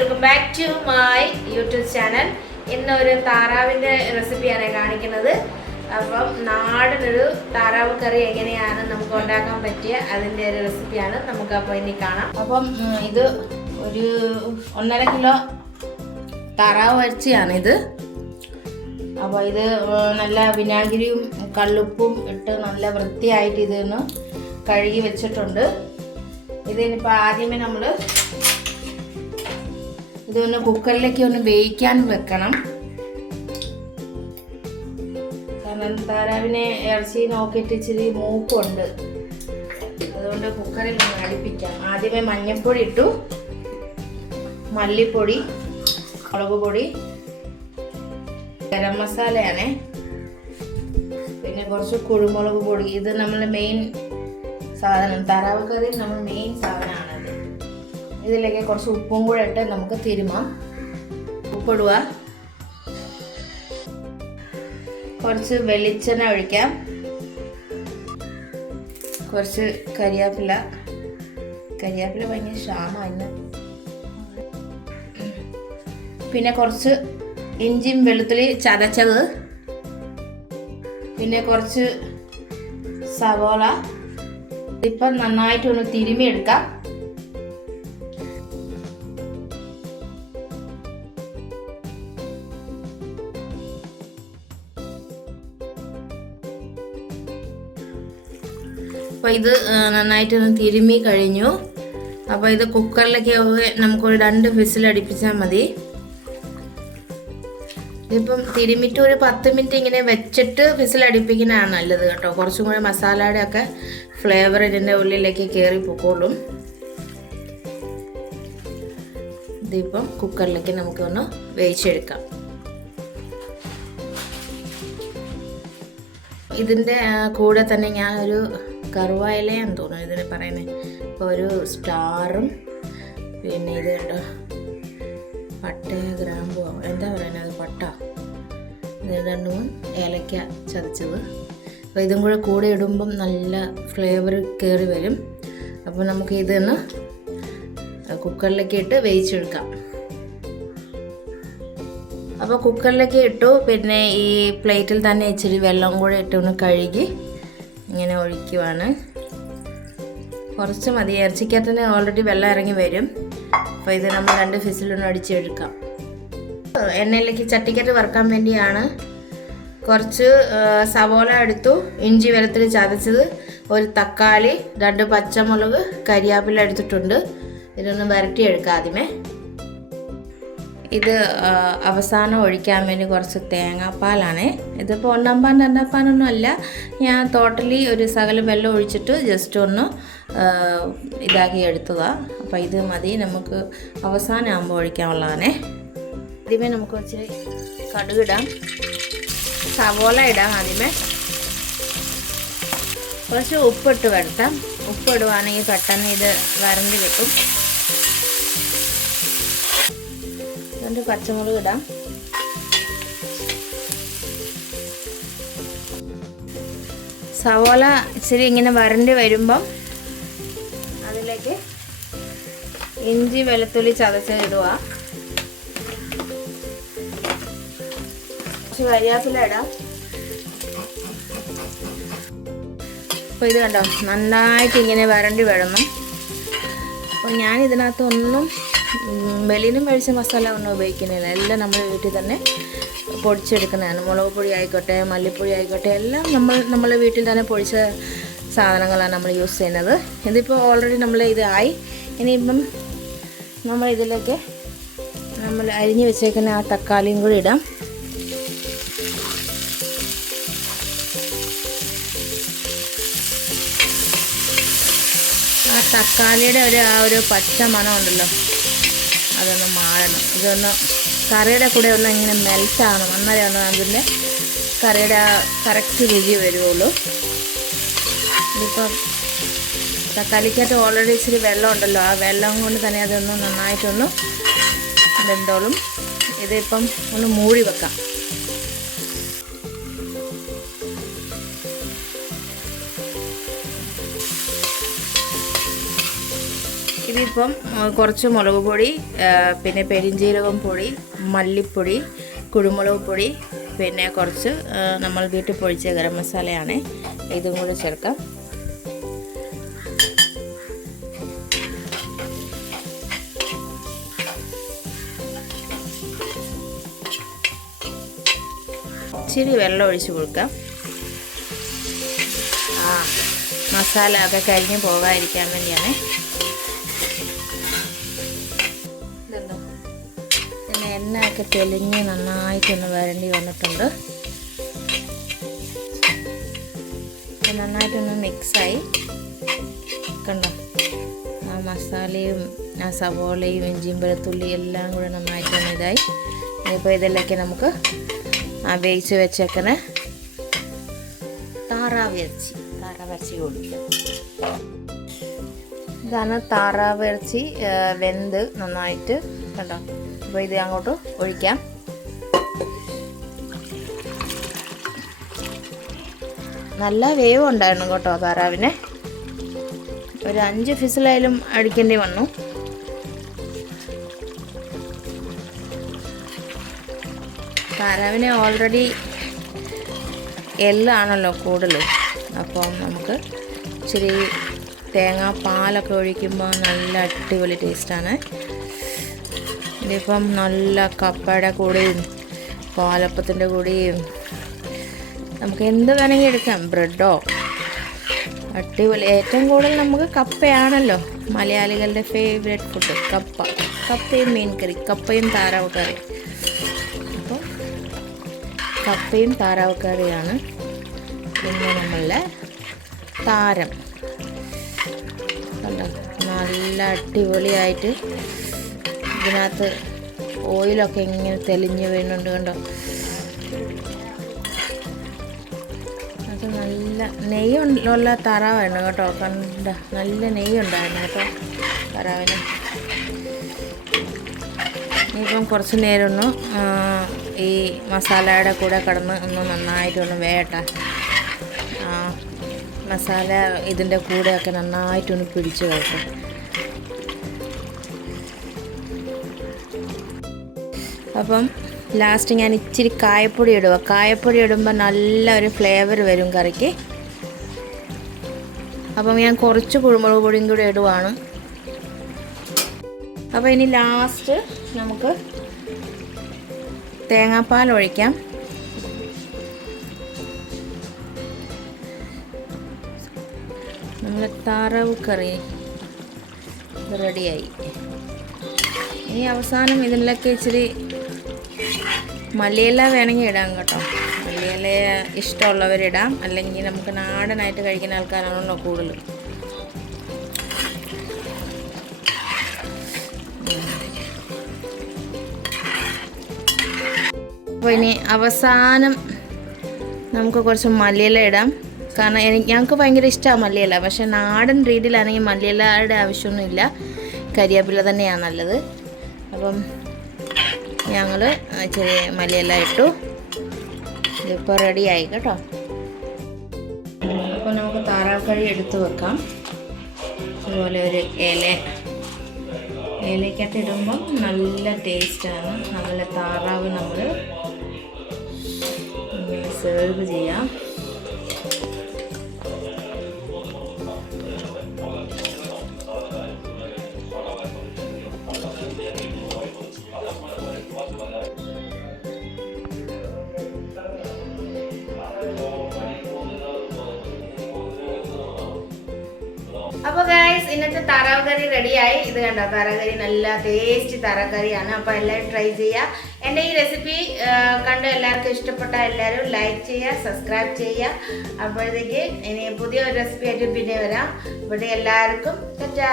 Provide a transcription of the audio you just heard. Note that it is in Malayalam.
Welcome back to my YouTube channel. ഇന്നൊരു താറാവിൻ്റെ റെസിപ്പിയാണ് കാണിക്കുന്നത്. അപ്പം നാടനൊരു താറാവ് കറി എങ്ങനെയാണ് നമുക്ക് ഉണ്ടാക്കാൻ പറ്റിയ അതിൻ്റെ ഒരു റെസിപ്പിയാണ്. നമുക്ക് അപ്പോൾ ഇനി കാണാം. അപ്പം ഇത് ഒരു 1.5 കിലോ താറാവ് ഇറച്ചിയാണിത്. അപ്പോൾ ഇത് നല്ല വിനാഗിരിയും കല്ലുപ്പും ഇട്ട് നല്ല വൃത്തിയായിട്ട് ഇതൊന്ന് കഴുകി വെച്ചിട്ടുണ്ട്. ഇതിനിപ്പോൾ ആദ്യമേ നമ്മൾ ഇതൊന്ന് കുക്കറിലേക്ക് ഒന്ന് വേവിക്കാൻ വെക്കണം. കാരണം താറാവിനെ ഇറച്ചി നോക്കിയിട്ട് ഇച്ചിരി മൂക്കുണ്ട്, അതുകൊണ്ട് കുക്കറിൽ ഒന്ന് അടുപ്പിക്കാം. ആദ്യമേ മഞ്ഞൾപ്പൊടി ഇട്ടു, മല്ലിപ്പൊടി, മുളക് പൊടി, ഗരം മസാലയാണ്, പിന്നെ കുറച്ച് കുരുമുളക് പൊടി. ഇത് നമ്മുടെ മെയിൻ സാധനം, താറാവ് കറി നമ്മൾ മെയിൻ സാധനമാണത്. ഇതിലേക്ക് കുറച്ച് ഉപ്പും കൂടെ ഇട്ട് നമുക്ക് തിരുമാം. ഉപ്പിടുക, കുറച്ച് വെളിച്ചെണ്ണ ഒഴിക്കാം, കുറച്ച് കരിയാപ്പില ഭയങ്കര ക്ഷാമമാണ്. പിന്നെ കുറച്ച് ഇഞ്ചിയും വെളുത്തുള്ളി ചതച്ചത്, പിന്നെ കുറച്ച് സവോള. ഇപ്പം നന്നായിട്ടൊന്ന് തിരുമ്മി എടുക്കാം. അപ്പോൾ ഇത് നന്നായിട്ടൊന്ന് തിരുമ്മി കഴിഞ്ഞു. അപ്പോൾ ഇത് കുക്കറിലേക്ക് നമുക്കൊരു 2 വിസിൽ അടുപ്പിച്ചാൽ മതി. ഇതിപ്പം തിരുമ്മിട്ട് ഒരു 10 മിനിറ്റ് ഇങ്ങനെ വെച്ചിട്ട് വിസിൽ അടുപ്പിക്കുന്നതാണ് നല്ലത് കേട്ടോ. കുറച്ചും കൂടെ മസാലയുടെ ഒക്കെ ഫ്ലേവർ ഇതിൻ്റെ ഉള്ളിലേക്ക് കയറി പൊക്കോളും. ഇതിപ്പം കുക്കറിലേക്ക് നമുക്കൊന്ന് വേവിച്ചെടുക്കാം. ഇതിൻ്റെ കൂടെ തന്നെ ഞാനൊരു കറുവായിലയാന്ന് തോന്നുന്നു ഇതിന് പറയുന്നത്. ഇപ്പോൾ ഒരു സ്റ്റാറും പിന്നെ ഇത് കണ്ടോ പട്ട ഗ്രാമ്പോ എന്താ പറയുന്നത്, അത് പട്ട, ഇത് 2 ഏലക്ക ചതച്ചത്. അപ്പോൾ ഇതും കൂടെ ഇടുമ്പം നല്ല ഫ്ലേവർ കയറി വരും. അപ്പോൾ നമുക്ക് ഇതൊന്ന് കുക്കറിലേക്ക് ഇട്ട് വേവിച്ചെടുക്കാം. അപ്പോൾ കുക്കറിലേക്ക് ഇട്ടു. പിന്നെ ഈ പ്ലേറ്റിൽ തന്നെ ഇച്ചിരി വെള്ളം കൂടെ ഇട്ടൊന്ന് കഴുകി ഇങ്ങനെ ഒഴിക്കുവാണ്. കുറച്ച് മതി, ഇറച്ചിക്കകത്ത് തന്നെ ഓൾറെഡി വെള്ളം ഇറങ്ങി വരും. അപ്പോൾ ഇത് നമ്മൾ 2 വിസിലൊന്ന് അടിച്ചെടുക്കാം. എണ്ണയിലേക്ക് ചട്ടിക്കകത്ത് വറുക്കാൻ വേണ്ടിയാണ്. കുറച്ച് സവോള എടുത്തു, ഇഞ്ചി വെളുത്തുള്ളി ചതച്ചത്, ഒരു തക്കാളി, 2 പച്ചമുളക്, കരിയാപ്പില എടുത്തിട്ടുണ്ട്. ഇതൊന്ന് വരട്ടിയെടുക്കാം ആദ്യമേ. ഇത് അവസാനം ഒഴിക്കാൻ വേണ്ടി കുറച്ച് തേങ്ങാപ്പാലാണ്. ഇതിപ്പോൾ 1 പാൻ 2 പാനൊന്നും അല്ല, ഞാൻ ടോട്ടലി ഒരു ശകലം വെള്ളം ഒഴിച്ചിട്ട് ജസ്റ്റ് ഒന്ന് ഇതാക്കി എടുത്തതാണ്. അപ്പോൾ ഇത് മതി, നമുക്ക് അവസാനം ആകുമ്പോൾ ഒഴിക്കാനുള്ളതാണേ. ആദ്യമേ നമുക്ക് ഇച്ചിരി കടുകിടാം, സവോള ഇടാം. ആദ്യമേ കുറച്ച് ഉപ്പിട്ട് വരുത്താം. ഉപ്പിടുവാണെങ്കിൽ പെട്ടെന്ന് ഇത് വരണ്ട് കിട്ടും. 2 പച്ചമുളക് ഇടാം. സവോള ഇച്ചിരി ഇങ്ങനെ വരണ്ടി വരുമ്പം അതിലേക്ക് ഇഞ്ചി വെളുത്തുള്ളി ചതച്ചത് ഇടുക. കുറച്ച് കരിയാപ്പില ഇടാം. അപ്പോൾ ഇത് കണ്ടോ നന്നായിട്ട് ഇങ്ങനെ വരണ്ടി വരണം. അപ്പോൾ ഞാൻ ഇതിനകത്തൊന്നും വെളിയിലും മേടിച്ച മസാല ഒന്നും ഉപയോഗിക്കുന്നില്ല, എല്ലാം നമ്മൾ വീട്ടിൽ തന്നെ പൊടിച്ചെടുക്കുന്നതാണ്. മുളക് പൊടി ആയിക്കോട്ടെ, മല്ലിപ്പൊടി ആയിക്കോട്ടെ, എല്ലാം നമ്മൾ വീട്ടിൽ തന്നെ പൊടിച്ച സാധനങ്ങളാണ് നമ്മൾ യൂസ് ചെയ്യുന്നത്. ഇതിപ്പോൾ ഓൾറെഡി നമ്മൾ ഇതായി. ഇനിയിപ്പം നമ്മൾ ഇതിലേക്ക് നമ്മൾ അരിഞ്ഞ് വെച്ചേക്കുന്ന ആ തക്കാളിയും കൂടി ഇടാം. ആ തക്കാളിയുടെ ആ ഒരു പച്ച മണം ഉണ്ടല്ലോ, അതൊന്ന് മാറണം. ഇതൊന്ന് കറിയുടെ കൂടെ ഒന്ന് ഇങ്ങനെ മെൽറ്റാകണം. അന്നേരമാണ് അതിൻ്റെ കറിയുടെ ആ കറക്റ്റ് രുചി വരുള്ളൂ. ഇതിപ്പം തക്കാളിക്കകത്ത് ഓൾറെഡി ഇച്ചിരി വെള്ളം ഉണ്ടല്ലോ, ആ വെള്ളം കൊണ്ട് തന്നെ അതൊന്ന് നന്നായിട്ടൊന്ന് വെന്തോളും. ഇതിപ്പം ഒന്ന് മൂടി വെക്കാം. ഇതിപ്പം കുറച്ച് മുളക് പൊടി, പിന്നെ പെരിഞ്ജീരകം പൊടി, മല്ലിപ്പൊടി, കുരുമുളക് പൊടി, പിന്നെ കുറച്ച് നമ്മൾ വീട്ടിൽ പൊടിച്ച ഗരം മസാലയാണ്. ഇതും കൂടി ചേർക്കാം. ഇച്ചിരി വെള്ളം ഒഴിച്ച് കൊടുക്കാം. മസാല ഒക്കെ കരിഞ്ഞ് പോകാതിരിക്കാൻ വേണ്ടിയാണ്. പിന്നെ എണ്ണയൊക്കെ തെളിഞ്ഞ് നന്നായിട്ടൊന്ന് വരണ്ടി വന്നിട്ടുണ്ട്. നന്നായിട്ടൊന്ന് മിക്സായി കണ്ടോ. ആ മസാലയും ആ സവോളയും ഇഞ്ചിയും വെളുത്തുള്ളി എല്ലാം കൂടെ നന്നായിട്ടൊന്ന് ഇതായി. ഇപ്പോൾ ഇതിലേക്ക് നമുക്ക് വേവിച്ച് വെച്ചേക്കുന്ന താറാവ് ഇറച്ചി കൊടുക്കാം. ഇതാണ് താറാവ് ഇറച്ചി വെന്ത് നന്നായിട്ട് കണ്ടോ. അപ്പോൾ ഇത് അങ്ങോട്ട് ഒഴിക്കാം. നല്ല വേവ് ഉണ്ടായിരുന്നു കേട്ടോ താറാവിന്. ഒരു 5 ഫിസിലായാലും അടിക്കേണ്ടി വന്നു. താറാവിന് ഓൾറെഡി എള്ളാണല്ലോ കൂടുതൽ. അപ്പം നമുക്ക് ഇച്ചിരി തേങ്ങാപ്പാലൊക്കെ ഒഴിക്കുമ്പോൾ നല്ല അടിപൊളി ടേസ്റ്റാണ്. ഇതിപ്പം നല്ല കപ്പയുടെ കൂടെയും പാലപ്പത്തിൻ്റെ കൂടെയും നമുക്ക് എന്ത് വേണമെങ്കിൽ എടുക്കാം. ബ്രെഡോ അടിപൊളി. ഏറ്റവും കൂടുതൽ നമുക്ക് കപ്പയാണല്ലോ മലയാളികളുടെ ഫേവറേറ്റ് ഫുഡ്. കപ്പയും മീൻ കറി, കപ്പയും താറാവ് കറി. അപ്പോൾ കപ്പയും താറാവ് കറിയാണ് പിന്നെ നമ്മളുടെ താരം. കണ്ടോ നല്ല അടിപൊളിയായിട്ട് ഇതിനകത്ത് ഓയിലൊക്കെ ഇങ്ങനെ തെളിഞ്ഞ് വീഴുന്നുണ്ട് കണ്ടോ. അത് നല്ല നെയ്യുള്ള താറാവായിരുന്നു കേട്ടോ. കണ്ട നല്ല നെയ്യുണ്ടായിരുന്നു കേട്ടോ താറാവിന്. ഇനിയിപ്പം കുറച്ച് നേരം ഒന്ന് ഈ മസാലയുടെ കൂടെ കിടന്ന് ഒന്ന് നന്നായിട്ടൊന്ന് വേട്ടെ. മസാല ഇതിൻ്റെ കൂടെയൊക്കെ നന്നായിട്ടൊന്ന് പിടിച്ച് വെക്കും. അപ്പം ലാസ്റ്റ് ഞാൻ ഇച്ചിരി കായപ്പൊടി ഇടുക. കായപ്പൊടി ഇടുമ്പോൾ നല്ലൊരു ഫ്ലേവർ വരും കറിക്ക്. അപ്പം ഞാൻ കുറച്ച് കുരുമുളക് പൊടിയും കൂടി ഇടുവാണ്. അപ്പോൾ ഇനി ലാസ്റ്റ് നമുക്ക് തേങ്ങാപ്പാൽ ഒഴിക്കാം. നമ്മൾ താറാവ് കറി റെഡിയായി. ഇനി അവസാനം ഇതിലൊക്കെ ഇച്ചിരി മല്ലിയില വേണമെങ്കിൽ ഇടാം കേട്ടോ. മല്ലിയില ഇഷ്ടമുള്ളവരിടാം. അല്ലെങ്കിൽ നമുക്ക് നാടനായിട്ട് കഴിക്കുന്ന ആൾക്കാരാണല്ലോ കൂടുതൽ. അപ്പോൾ ഇനി അവസാനം നമുക്ക് കുറച്ച് മല്ലിയില ഇടാം. കാരണം ഞങ്ങൾക്ക് ഭയങ്കര ഇഷ്ടമാണ് മല്ലിയില. പക്ഷേ നാടൻ രീതിയിലാണെങ്കിൽ മല്ലിയിലയുടെ ആവശ്യമൊന്നുമില്ല, കരിവേപ്പില തന്നെയാണ് നല്ലത്. അപ്പം ഞങ്ങൾ ഇച്ചിരി മല്ലിയില ഇട്ടു. ഇതിപ്പോൾ റെഡിയായി കേട്ടോ. അപ്പോൾ നമുക്ക് താറാവ് കറി എടുത്ത് വെക്കാം. അതുപോലെ ഒരു ഇലക്കകത്ത് ഇടുമ്പം നല്ല ടേസ്റ്റാണ്. നല്ല താറാവ് നമ്മൾ ഇങ്ങനെ സെർവ് ചെയ്യാം. അപ്പോൾ ഗൈസ് ഇന്നത്തെ താറാവ് കറി റെഡിയായി. ഇത് കണ്ടോ താറാവ് കറി നല്ല ടേസ്റ്റി താറാവ് കറിയാണ്. അപ്പോൾ എല്ലാവരും ട്രൈ ചെയ്യുക. എൻ്റെ ഈ റെസിപ്പി കണ്ട് എല്ലാവർക്കും ഇഷ്ടപ്പെട്ട എല്ലാവരും ലൈക്ക് ചെയ്യുക, സബ്സ്ക്രൈബ് ചെയ്യുക. അപ്പോഴത്തേക്ക് ഇനി പുതിയൊരു റെസിപ്പി ആയിട്ട് പിന്നെ വരാം. അപ്പോഴത്തേക്ക് എല്ലാവർക്കും ടാറ്റാ.